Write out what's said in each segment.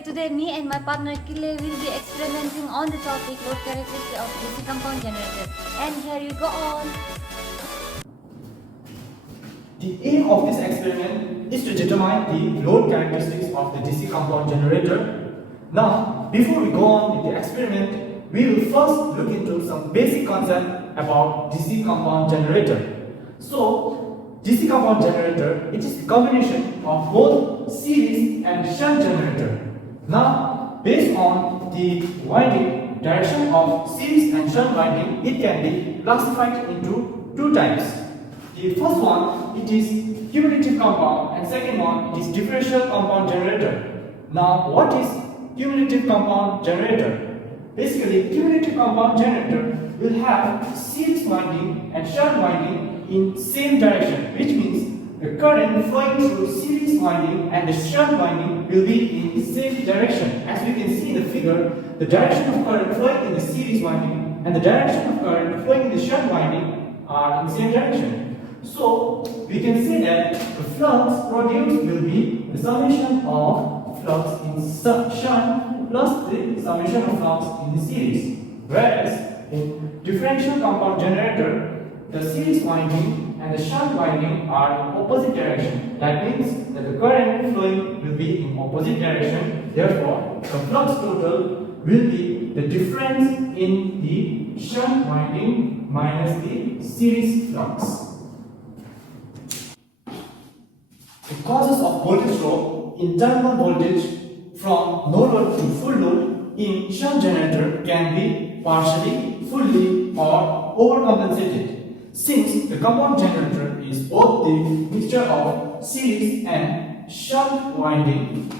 Today me and my partner Kile will be experimenting on the topic load characteristics of DC compound generator. And here you go on. The aim of this experiment is to determine the load characteristics of the DC compound generator. Now, before we go on with the experiment, we will first look into some basic concept about DC compound generator. So, DC compound generator, it is a combination of both series and shunt generator. Now, based on the winding direction of series and shunt winding, it can be classified into two types. The first one, it is cumulative compound, and second one, it is differential compound generator. Now, what is cumulative compound generator? Basically, cumulative compound generator will have series winding and shunt winding in same direction, which means the current flowing through series winding and the shunt winding will be in the same direction. As we can see in the figure, the direction of current flowing in the series winding and the direction of current flowing in the shunt winding are in the same direction. So, we can say that the flux produced will be the summation of flux in shunt plus the summation of flux in the series. Whereas, in differential compound generator, the series winding and the shunt winding are in opposite direction. That means that the current flowing will be in opposite direction. Therefore, the flux total will be the difference in the shunt winding minus the series flux. The causes of voltage drop in terminal voltage from no load to full load in shunt generator can be partially, fully or overcompensated. Since the compound generator is both the mixture of series and shunt winding,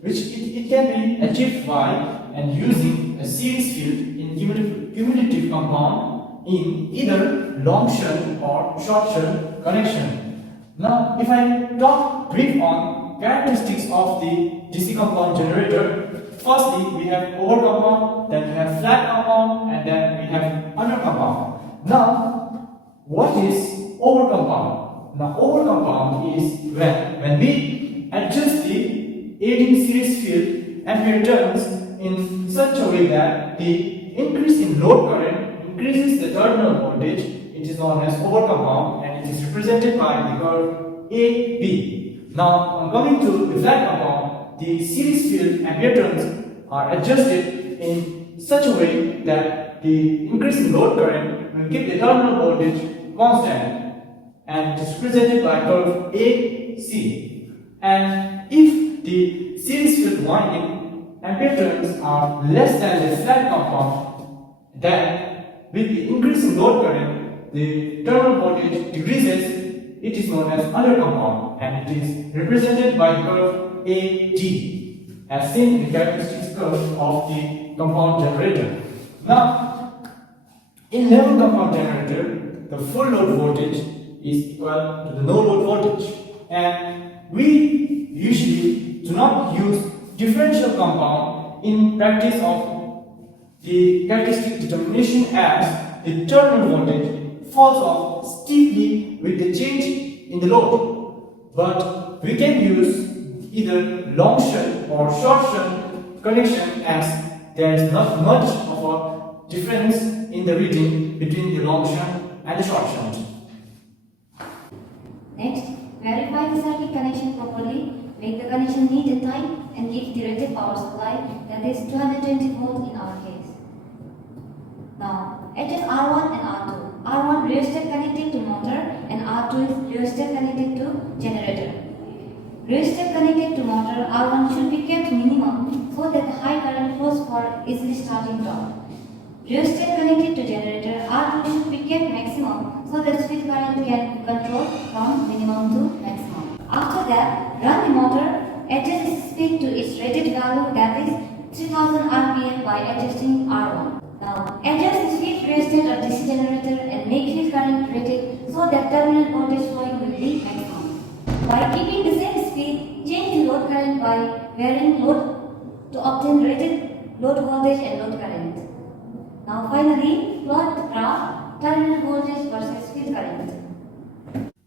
which it can be achieved by and using a series field in cumulative compound in either long shunt or short shunt connection. Now, if I talk brief on characteristics of the DC compound generator, firstly we have over compound, then we have flat compound, and then we have under compound. Now, what is over compound? Now, over compound is when we adjust the aiding series field ampere turns in such a way that the increase in load current increases the terminal voltage. It is known as over compound, and it is represented by the curve AB. Now, coming to the flat compound, the series field ampere turns are adjusted in such a way that the increase in load current will keep the terminal voltage constant, and it is represented by curve AC. And if the series field winding ampere turns are less than the flat compound, then with the increase in load current, the terminal voltage decreases. It is known as under compound, and it is represented by curve AD, as seen in the characteristics curve of the compound generator. Now, in level compound generator, the full load voltage is equal to the no load voltage, and we usually do not use differential compound in practice of the characteristic determination, as the terminal voltage falls off steeply with the change in the load. But we can use either long shunt or short shunt connection, as there is not much of a difference in the reading between the long shunt and the short shunt. Next, verify the circuit connection properly, make the connection neat and tight, and give the rated power supply, that is 220 volts in our case. Now, adjust R1 and R2. R1 rheostat connected to motor and R2 is rheostat connected to generator. Rheostat connected to motor, R1 should be kept minimum so that the high current flows for easily starting torque. Rheostat connected to generator, R2 should be kept maximum so that speed current can be controlled from minimum to maximum. After that, run the motor, adjust its speed to its rated value, that is 3000 rpm, by adjusting R1. Now, adjust the speed rheostat of DC generator and make field current rated so that terminal voltage flowing will be maximum. By keeping the same speed, change the load current by varying load to obtain rated load voltage and load current. Now finally, plot the graph terminal voltage versus field current.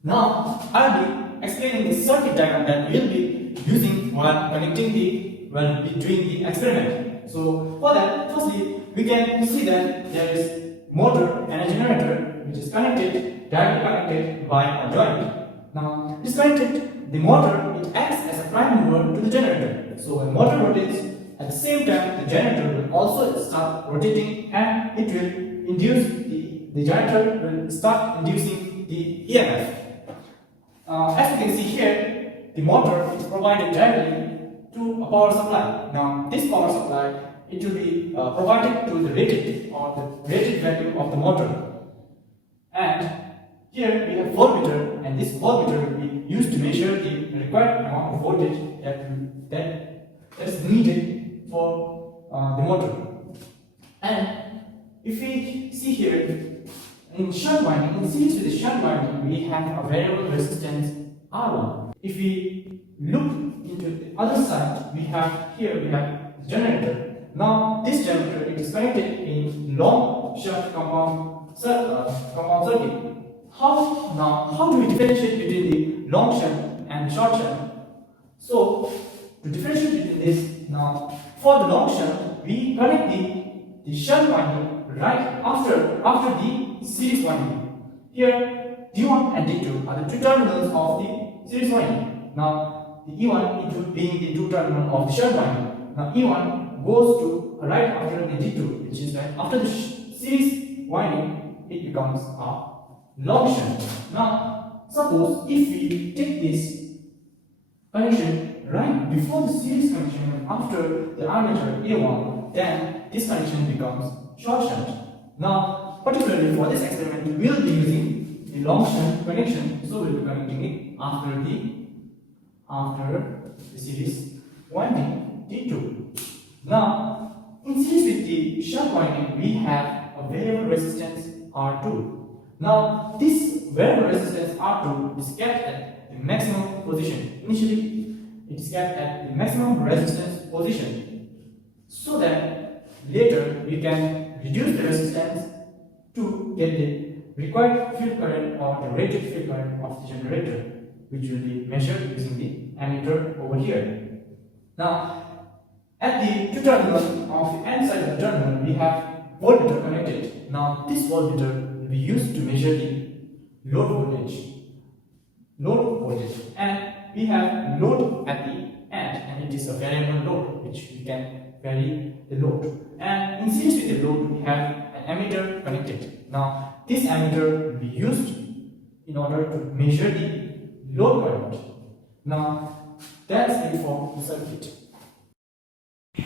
Now, I will be explaining the circuit diagram that we will be using while connecting the when we doing the experiment. So for that, firstly, we can see that there is motor and a generator which is directly connected by a joint. Now, disconnected, the motor, it acts as a prime mover to the generator. So when motor rotates, at the same time the generator will also start rotating and it will induce the generator will start inducing the EMF. As you can see here, the motor is provided directly to a power supply. Now this power supply, it will be provided to the rated value of the motor. And here we have voltmeter, and this voltmeter will be used to measure the required amount of voltage that is needed for the motor. And if we see here, in shunt winding, in series with the shunt winding, we have a variable resistance R1. If we look into the other side, we have the generator. Now this generator, it is connected in long shunt compound circuit. How do we differentiate between the long shunt and the short shunt? So to differentiate between this, now for the long shunt, we connect the shunt winding right after the series winding. Here D1 and D2 are the two terminals of the series winding. Now the E1, E2 being the two terminals of the shunt winding. Now E1 goes to right after the D2, which is that after the series winding, it becomes a long shunt. Now suppose if we take this connection right before the series connection and after the armature A1, then this connection becomes short shunt. Now particularly for this experiment, we will be using the long shunt connection, so we will be connecting it after the series winding D2. Now in series with the shunt winding, we have a variable resistance R2. Now this variable resistance R2 is kept at the maximum position. Initially it is kept at the maximum resistance position, so that later we can reduce the resistance to get the required field current or the rated field current of the generator, which will be measured using the ammeter over here. Now at the two terminals of the end side of the terminal, we have voltmeter connected. Now this voltmeter will be used to measure the load voltage, and we have load at the end, and it is a variable load which we can vary the load. And in series with the load, we have an ammeter connected. Now this ammeter will be used in order to measure the load current. Now that's it for the circuit.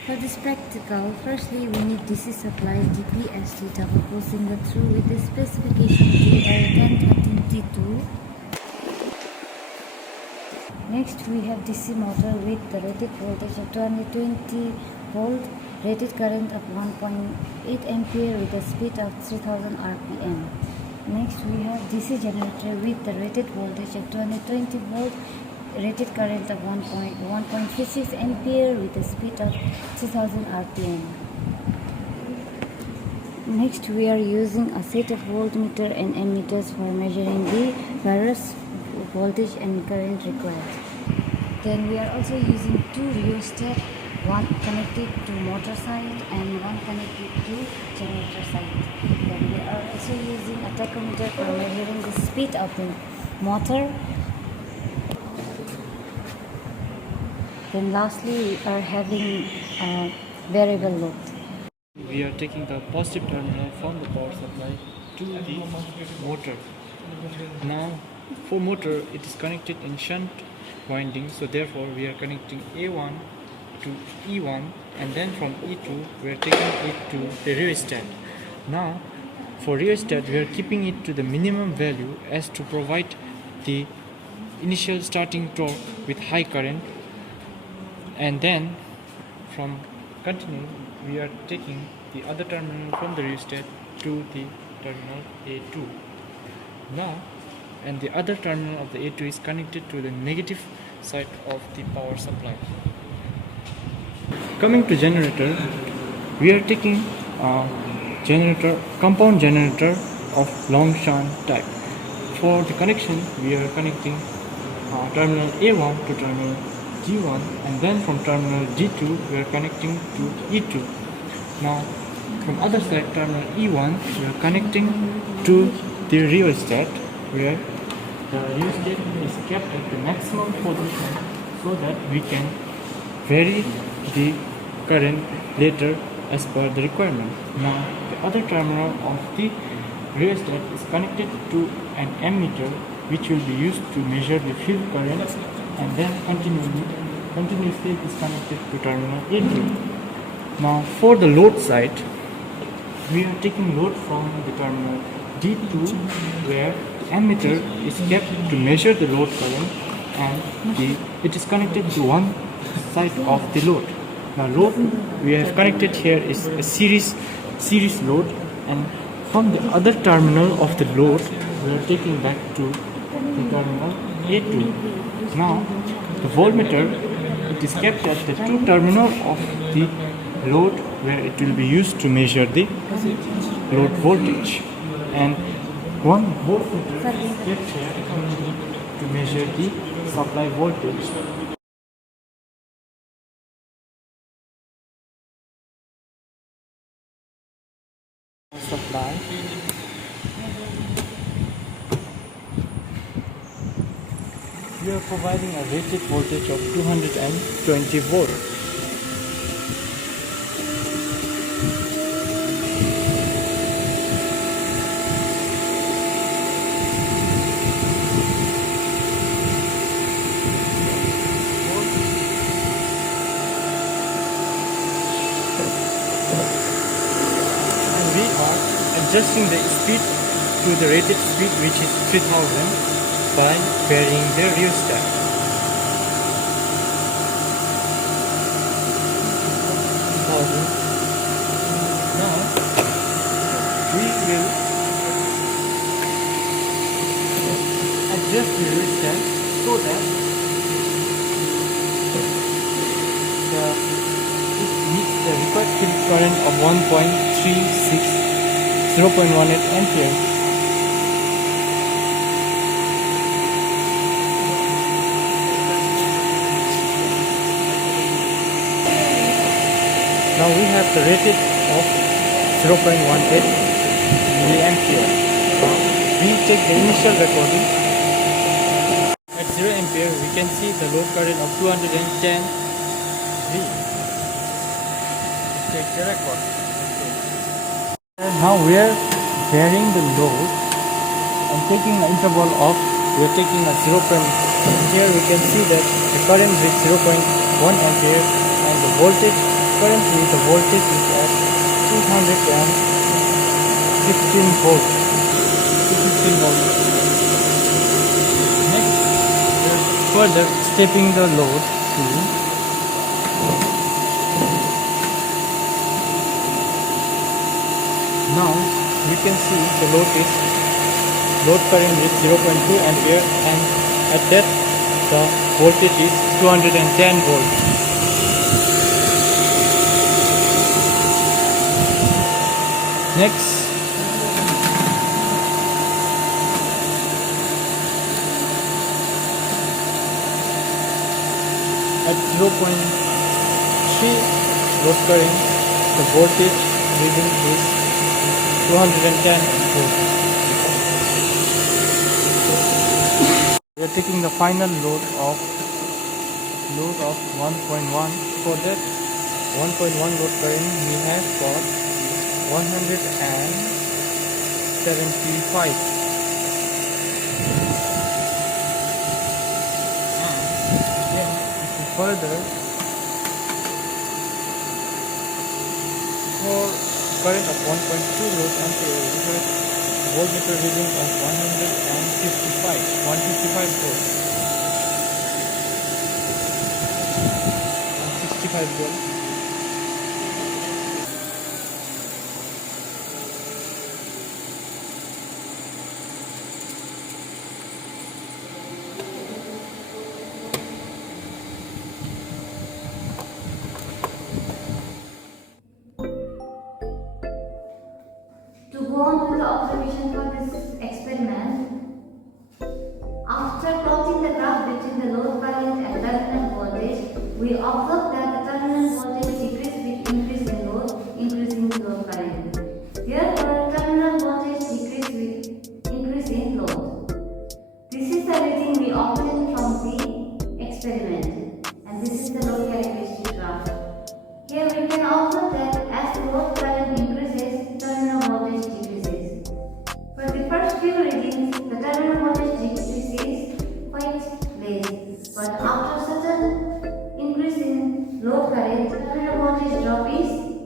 For this practical, firstly we need DC supply DPST double pole single through with the specification DL1013T2. Next we have DC motor with the rated voltage of 220 volt, rated current of 1.8 ampere with a speed of 3000 rpm. Next we have DC generator with the rated voltage of 220 volt, rated current of 1.56 ampere with a speed of 3000 rpm. Next we are using a set of voltmeter and ammeters for measuring the various voltage and current required. Then we are also using two rheostat, one connected to motor side and one connected to generator side. Then we are also using a tachometer for measuring the speed of the motor. Then lastly we are having a variable load. We are taking the positive terminal from the power supply to the motor. Now for motor, it is connected in shunt winding, so therefore we are connecting A1 to E1, and then from E2 we are taking it to the rheostat. Now for rheostat, we are keeping it to the minimum value as to provide the initial starting torque with high current, and then from continuing we are taking the other terminal from the rheostat to the terminal A2. Now and the other terminal of the A2 is connected to the negative side of the power supply. Coming to generator, we are taking a compound generator of long shunt type. For the connection, we are connecting terminal A1 to terminal D1, and then from terminal D2 we are connecting to E2. Now from other side terminal E1 we are connecting to the rheostat, where the rheostat is kept at the maximum position so that we can vary the current later as per the requirement. Now the other terminal of the rheostat is connected to an ammeter, which will be used to measure the field current, and then continuously it is connected to terminal A2. Now for the load side, we are taking load from the terminal D2, where the ammeter is kept to measure the load current, and it is connected to one side of the load. Now load we have connected here is a series load, and from the other terminal of the load we are taking back to the terminal A2. Now the voltmeter, it is kept at the two terminal of the load, where it will be used to measure the load voltage, and one voltmeter is kept here to measure the supply voltage. Supply. We are providing a rated voltage of 220 volts. We are adjusting the speed to the rated speed, which is 3000, by varying the rheostat. Now we will adjust the rheostat so that it meets the required field current of 0.18 ampere. Now we have the rated of 0.18 milliampere. Now we take the initial recording. At 0 ampere we can see the load current of 210 V. Take the record. And now we are varying the load and taking an interval of, we are taking a 0. Here we can see that the current is 0.1 ampere, and the voltage, currently the voltage is at 215 volts. 215 volts. Next, we are further stepping the load to now we can see the load current is 0.2 ampere, and at that the voltage is 210 volts. Next, at 0.3 load current, the voltage reading is 210 volts. We are taking the final load of 1.1. For that 1.1 load current we have got 175. Then if we further, for current of 1.2 load ampere, we have voltmeter reading of 155 volts. 165 volts. To go on with the observation for this experiment, after plotting the graph between the load current and terminal voltage,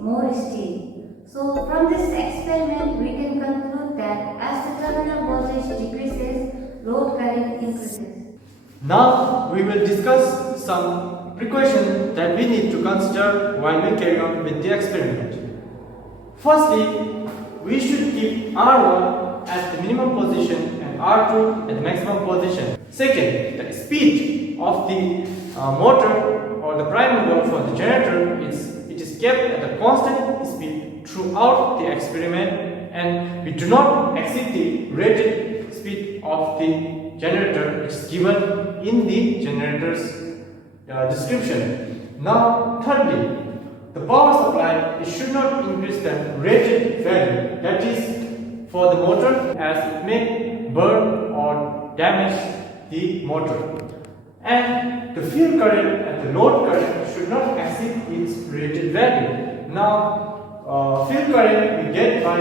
more steel. So from this experiment we can conclude that as the terminal voltage decreases, load current increases. Now we will discuss some precautions that we need to consider while we carry on with the experiment. Firstly, we should keep R1 at the minimum position and R2 at the maximum position. Second, the speed of the motor or the prime mover for the generator is kept at a constant speed throughout the experiment, and we do not exceed the rated speed of the generator which is given in the generator's description. Now, thirdly, the power supply should not increase the rated value, that is for the motor, as it may burn or damage the motor. And the field current and the load current should not exceed its rated value. Now, field current we get by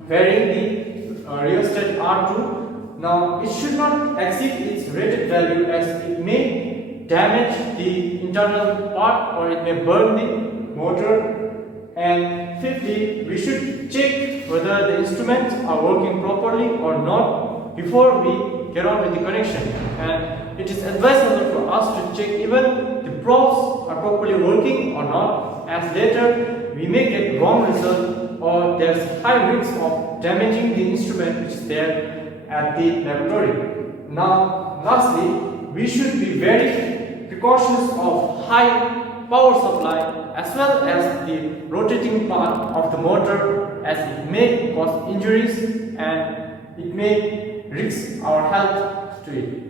varying the rheostat R2. Now, it should not exceed its rated value, as it may damage the internal part or it may burn the motor. And fifthly, we should check whether the instruments are working properly or not before we get on with the connection. And it is advisable for us to check even the probes are properly working or not, as later we may get wrong result or there's high risk of damaging the instrument which is there at the laboratory. Now, lastly, we should be very precautious of high power supply as well as the rotating part of the motor, as it may cause injuries and it may risk our health to it.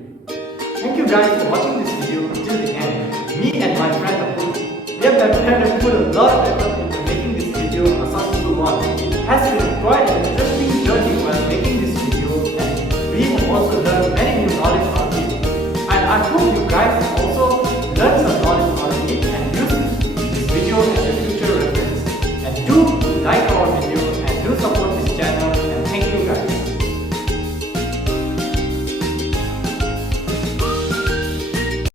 Thank you guys for watching this video till the end.